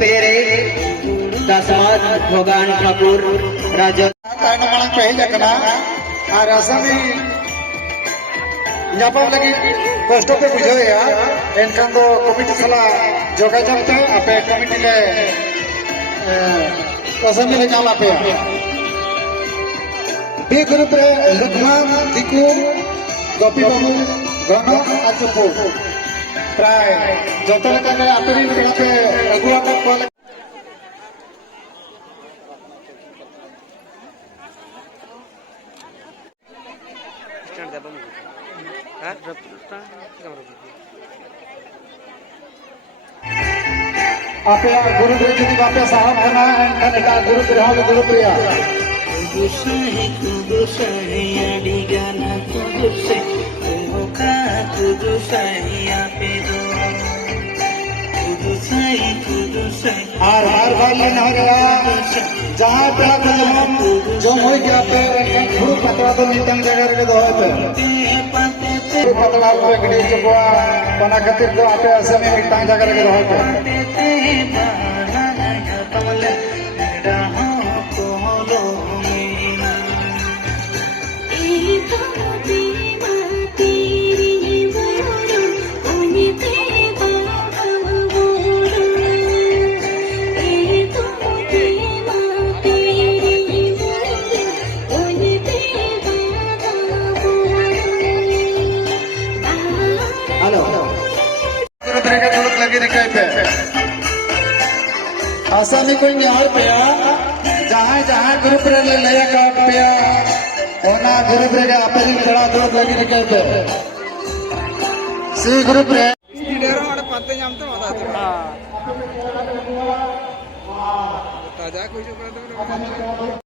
पेरे दासमाद भोगान ठाकुर राजा मांग पे हेजना और आसामी नापाम लगी कष्ट पे बुझाया एनखान दो कमिटी सला जोगाजोग पे आपे कमिटी ले आसामी ले चला पे बी ग्रुप रे लुकमान दिकू गोपी बाबू गणो आचुपु प्राय जतो लेका के आतरी पेड़ा पे अगुआ को आपे गुरु जी बापे साहब बना एंड एटा गुरु प्रिया गुरु प्रिया कुदुसाई अडिगाना कुदुसे मुखा कुदुसाई आपेदो कुदुसाई हर बार लेना होगा जहाँ पे आप जो मोई के आपे खूब पतला तो मीटिंग जगह रे दो है पतला पे गड़ी चुका बना खातिर तो आपे ऐसे में मीटिंग जगह रे दो है आसामी कोई निहार पेया जहाँ जहाँ ग्रुप रे ले लया का पेया ओना ग्रुप रे का अपनी खड़ा दौड़ लगी निकल पे सी ग्रुप रे स्पीडर वाला पत्ते जामते मजा आता ताजा कोई जो करते